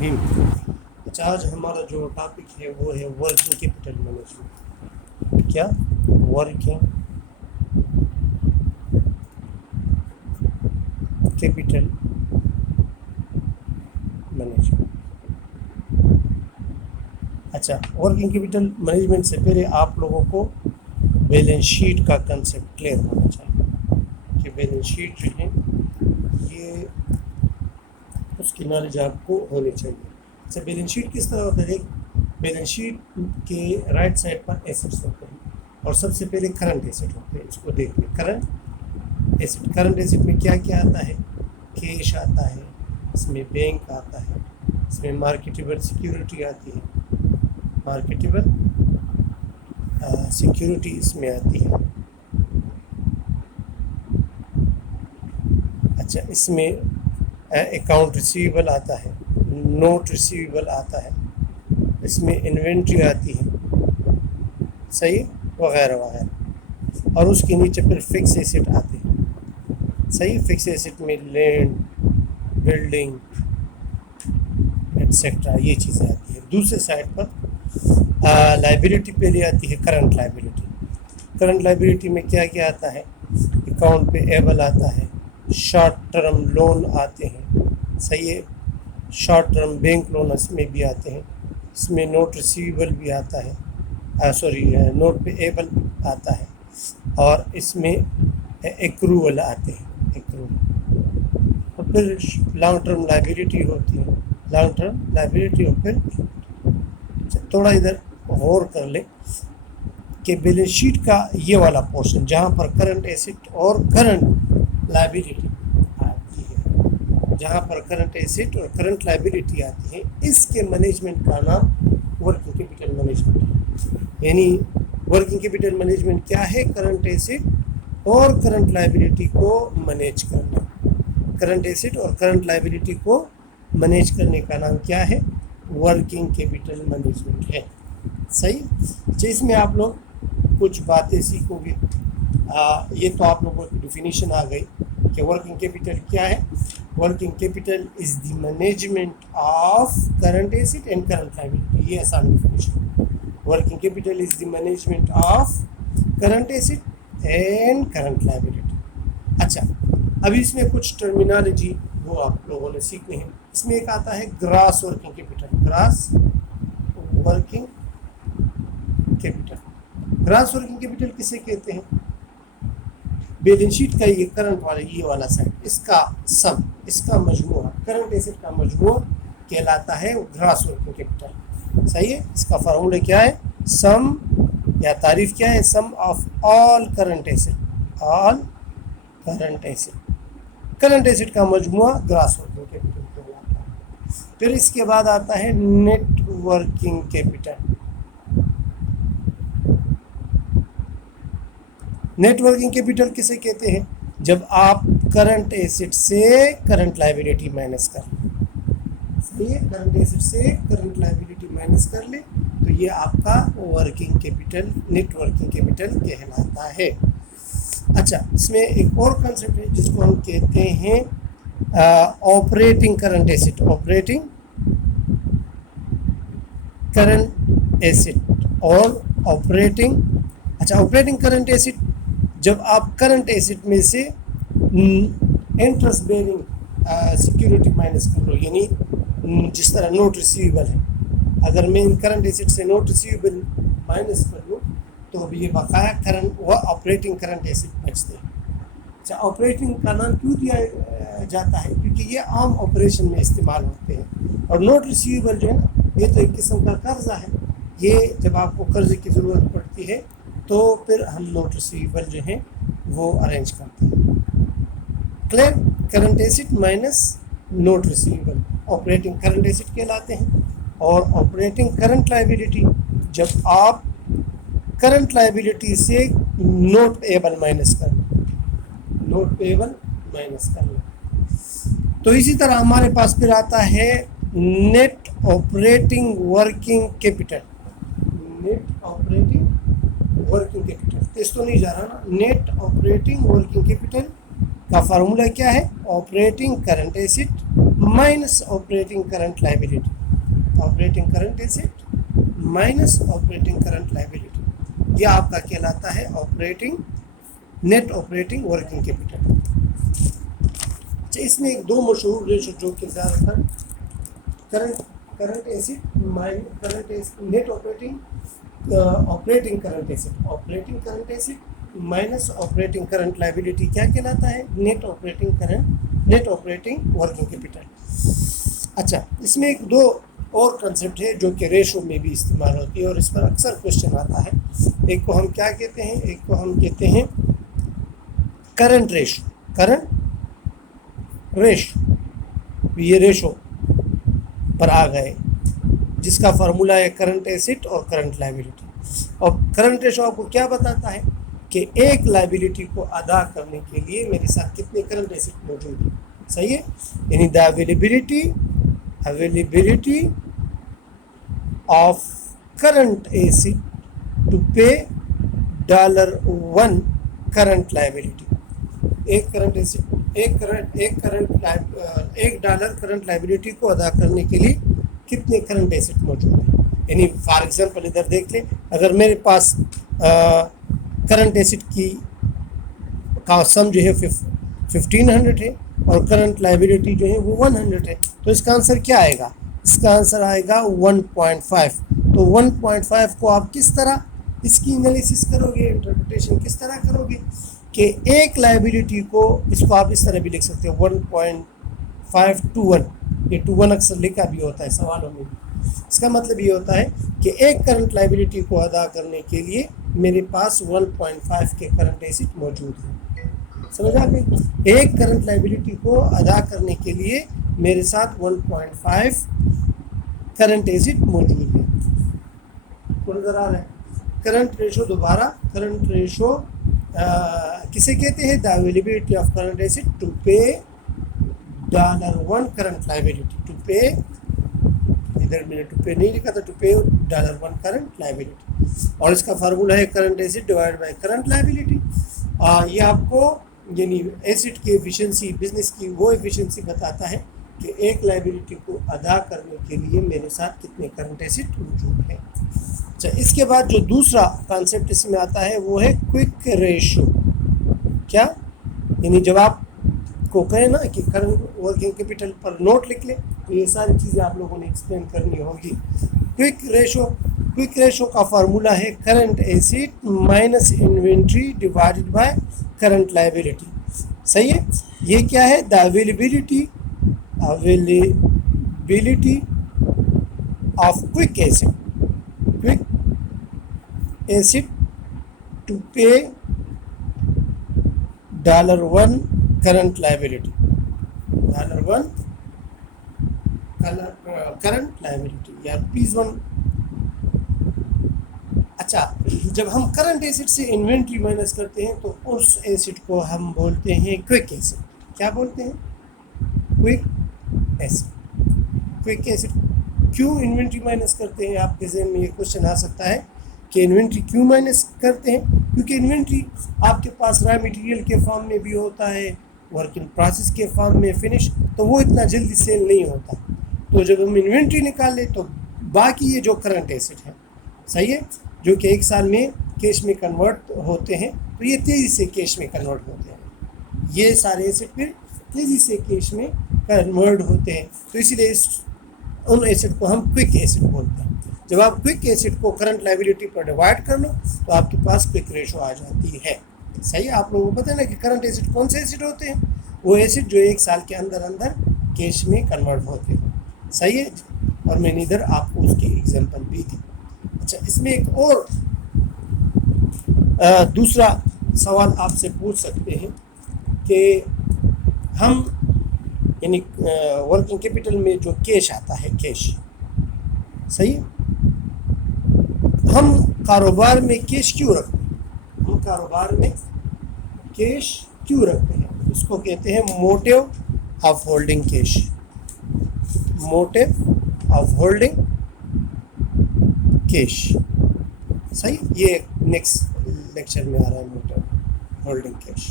الرحیم۔ اچھا، آج ہمارا جو ٹاپک ہے وہ ہے ورکنگ کیپٹل مینجمنٹ۔ کیا؟ Working capital management. اچھا، ورکنگ کیپٹل مینجمنٹ سے پہلے آپ لوگوں کو بیلنس شیٹ کا کنسیپٹ کلیئر ہونا چاہیے کہ بیلنس شیٹ جو ہے یہ اس کی نالج آپ کو ہونی چاہیے۔ اچھا، بیلنس شیٹ کس طرح ہوتا ہے؟ ایک بیلنس شیٹ کے رائٹ سائڈ پر ایسٹس ہوتے ہیں اور سب سے پہلے کرنٹ ایسٹ ہوتے ہیں۔ اس کو دیکھ لیں، کرنٹ ایسٹ۔ کرنٹ ایسٹ میں کیا کیا آتا ہے؟ کیش آتا ہے، اس میں بینک آتا ہے، اس میں مارکیٹیبل سیکیورٹی آتی ہے، مارکیٹیبل سیکیورٹی اس میں آتی ہے۔ اچھا، اس میں اکاؤنٹ ریسیویبل آتا ہے، نوٹ ریسیویبل آتا ہے، اس میں انوینٹری آتی ہے، صحیح، وغیرہ وغیرہ۔ اور اس کے نیچے پھر فکس ایسٹ آتے ہیں، صحیح۔ فکس ایسٹ میں لینڈ، بلڈنگ ایٹسیٹرا یہ چیزیں آتی ہیں۔ دوسرے سائڈ پر لائبلٹی پہلے آتی ہے، کرنٹ لائبلٹی۔ کرنٹ لائبلٹی میں کیا کیا آتا ہے؟ اکاؤنٹ پہ ایبل آتا ہے، شارٹ ٹرم لون آتے ہیں، صحیح ہے۔ شارٹ ٹرم بینک لون اس میں بھی آتے ہیں، اس میں نوٹ ریسیویبل بھی آتا ہے، نوٹ پہ ایبل آتا ہے، اور اس میں ایکروول آتے ہیں، ایکروول۔ اور پھر لانگ ٹرم لائبلٹی ہوتی ہے، لانگ ٹرم لائبلٹی۔ اور پھر تھوڑا ادھر غور کر لیں کہ بیلنس شیٹ کا یہ والا پورشن جہاں پر کرنٹ ایسٹ اور کرنٹ لائبلٹی آتی ہے، جہاں پر کرنٹ ایسٹ اور کرنٹ لائبلٹی آتی ہے، اس کے مینجمنٹ کا نام ورکنگ کیپٹل مینجمنٹ ہے۔ یعنی ورکنگ کیپٹل مینجمنٹ کیا ہے؟ کرنٹ ایسٹ اور کرنٹ لائبلٹی کو مینیج کرنا۔ کرنٹ ایسٹ اور کرنٹ لائبلٹی کو مینیج کرنے کا نام کیا ہے؟ ورکنگ کیپٹل مینجمنٹ ہے، صحیح۔ اچھا، اس میں آپ لوگ کچھ باتیں سیکھو گے۔ یہ تو آپ لوگوں کی ڈیفینیشن آ گئی کہ ورکنگ کیپٹل کیا ہے۔ Working capital is the management of current asset and current liability, یہ آسان definition. Working capital is the management of current asset and current liability. اچھا، ابھی اس میں کچھ ٹرمینالوجی وہ آپ لوگوں نے سیکھنے ہیں۔ اس میں ایک آتا ہے gross working capital. Gross working capital, gross working capital کسے کہتے ہیں؟ بیلنس شیٹ کا یہ کرنٹ والا یہ والا سائڈ، اس کا سم، اس کا مجموعہ، کرنٹ ایسٹ کا مجموعہ کہلاتا ہے گراس ورکنگ کیپٹل، صحیح ہے۔ اس کا فارمولہ کیا ہے؟ سم یا تعریف کیا ہے؟ Sum of all current asset, all current asset, current asset کا مجموعہ گراس ورکنگ کیپٹل کہلاتا ہے۔ پھر اس کے بعد آتا ہے net working capital. Net working capital کسے کہتے ہیں؟ جب آپ کرنٹ ایسٹ سے کرنٹ لائبلٹی مائنس کر لیں، صحیح ہے، کرنٹ ایسٹ سے کرنٹ لائبلٹی مائنس کر لیں تو یہ آپ کا working capital, net working capital کہلاتا ہے۔ اچھا، اس میں ایک اور کنسیپٹ ہے جس کو ہم کہتے ہیں operating current asset, operating current asset اور آپریٹنگ۔ اچھا، آپریٹنگ کرنٹ ایسٹ جب آپ کرنٹ ایسٹ میں سے انٹرسٹ بیرنگ سیکیورٹی مائنس کر لو، یعنی جس طرح نوٹ ریسیویبل ہے، اگر میں کرنٹ ایسٹ سے نوٹ ریسیویبل مائنس کر لوں تو اب یہ بقایا کرنٹ و آپریٹنگ کرنٹ ایسٹ بچتے ہیں۔ اچھا، آپریٹنگ کا نام کیوں دیا جاتا ہے؟ کیونکہ یہ عام آپریشن میں استعمال ہوتے ہیں۔ اور نوٹ ریسیویبل جو ہے نا، یہ تو ایک قسم کا قرضہ ہے، یہ جب آپ کو قرض کی ضرورت پڑتی ہے تو پھر ہم نوٹ ریسیویبل جو ہیں وہ ارینج کرتے ہیں۔ Clear? Current asset minus note receivable operating current asset کہلاتے ہیں۔ اور آپریٹنگ کرنٹ لائبلٹی جب آپ کرنٹ لائبلٹی سے نوٹ پیبل مائنس کر لیں، نوٹ پیبل مائنس کر لیں۔ تو اسی طرح ہمارے پاس پھر آتا ہے net operating working capital, net operating working capital, اس تو نہیں جا رہا نا۔ نیٹ آپریٹنگ ورکنگ کیپٹل کا فارمولہ کیا ہے؟ Operating current asset minus operating current liability, operating current asset minus operating current liability, यह आपका कहलाता है operating net operating working capital. अच्छा, इसमें एक दो मशहूर रेशो जो कि ज़्यादातर current asset net operating current asset minus operating current liability क्या कहलाता है, नेट ऑपरेटिंग वर्किंग कैपिटल। अच्छा, इसमें एक दो और कंसेप्ट है जो कि रेशो में भी इस्तेमाल होती है और इस पर अक्सर क्वेश्चन आता है। एक को हम क्या कहते हैं, एक को हम कहते हैं करंट रेशो। ये रेशो पर आ गए जिसका फार्मूला है करंट एसेट और करंट लाइबिलिटी। और करंट रेशो आपको क्या बताता है कि एक लाइबिलिटी को अदा करने के लिए मेरे साथ कितने करंट एसेट मौजूद हैं। सही है, यानी the availability of current asset to pay $1 current liability. $1 current liability को अदा करने के लिए कितने करंट एसेट मौजूद हैं। यानी फॉर एग्जांपल इधर देख लें, अगर मेरे पास करंट एसेट का सम जो है 1500 है और करंट लाइबिलिटी जो है वो 100 है, तो इसका आंसर क्या आएगा, इसका आंसर आएगा 1.5। तो 1.5 को आप किस तरह इसकी एनालिसिस करोगे, इंटरप्रिटेशन किस तरह करोगे कि एक लाइबिलिटी को, इसको आप इस तरह भी लिख सकते हो 1.5 to 1, ये 2 1 अक्सर लिखा भी होता है सवालों में भी। इसका मतलब ये होता है कि एक करंट लाइबिलिटी को अदा करने के लिए मेरे पास 1.5 के करंट एसेट मौजूद हैं। समझ आ गई, एक करंट लाइबिलिटी को अदा करने के लिए मेरे साथ 1.5 करंट एसेट मौजूद है। नजर आ रहा है करंट रेशो, दोबारा करंट रेशो किसे कहते हैं, the availability of current asset to pay $1 current liability, to पे, इधर मैंने टू पे नहीं लिखा था, टू पे $1 करंट लाइबिलिटी। और इसका फार्मूला है current asset divide by current liability. ये आपको यानी एसेट की एफिशिएंसी, बिजनेस की वो एफिशिएंसी बताता है कि एक लाइबिलिटी को अदा करने के लिए मेरे साथ कितने करंट एसेट मौजूद हैं। अच्छा, इसके बाद जो दूसरा कॉन्सेप्ट इसमें आता है वो है क्विक रेशो। क्या, यानी जब आप को कहें ना कि करंट वर्किंग कैपिटल पर नोट लिख लें, तो ये सारी चीज़ें आप लोगों ने एक्सप्लेन करनी होगी। क्विक रेशो का फार्मूला है current asset minus inventory divided by current liability. सही है, ये क्या है, the availability of quick asset to pay $1 current liability, $1 current liability या ₹1। अच्छा, जब हम करंट एसेट से इन्वेंट्री माइनस करते हैं तो उस एसेट को हम बोलते हैं क्विक एसेट। क्या बोलते हैं, क्विक एसेट। क्यों इन्वेंट्री माइनस करते हैं, आपके ज़हन में ये क्वेश्चन आ सकता है कि इन्वेंट्री क्यों माइनस करते हैं। क्योंकि इन्वेंट्री आपके पास रॉ मटेरियल के फॉर्म में भी होता है, वर्क इन प्रोसेस के फॉर्म में फिनिश, तो वो इतना जल्दी सेल नहीं होता। तो जब हम इन्वेंट्री निकाल लें तो बाकी ये जो करंट एसेट है, सही है, जो कि एक साल में कैश में कन्वर्ट होते हैं, तो ये तेज़ी से कैश में कन्वर्ट होते हैं। ये सारे एसेट फिर तेज़ी से कैश में कन्वर्ट होते हैं, तो इसीलिए उन एसेट को हम क्विक एसेट बोलते हैं। जब आप क्विक एसेट को करंट लाइबिलिटी पर डिवाइड कर लो तो आपके पास क्विक रेशो आ जाती है। सही है, आप लोगों को पता है ना कि करंट एसेट कौन से एसेट होते हैं, वो एसेट जो एक साल के अंदर कैश में कन्वर्ट होते हैं। सही है, और मैंने इधर आपको उसकी एग्जांपल भी दी। अच्छा, इसमें एक और दूसरा सवाल आपसे पूछ सकते हैं कि हम यानी वर्किंग कैपिटल में जो कैश आता है, कैश, सही है, हम कारोबार में कैश क्यों रखते हैं, हम कारोबार में कैश क्यों रखते हैं, इसको कहते हैं motive of holding cash, motive of holding cash. सही, ये नेक्स्ट लेक्चर में आ रहा है मोटिव होल्डिंग कैश।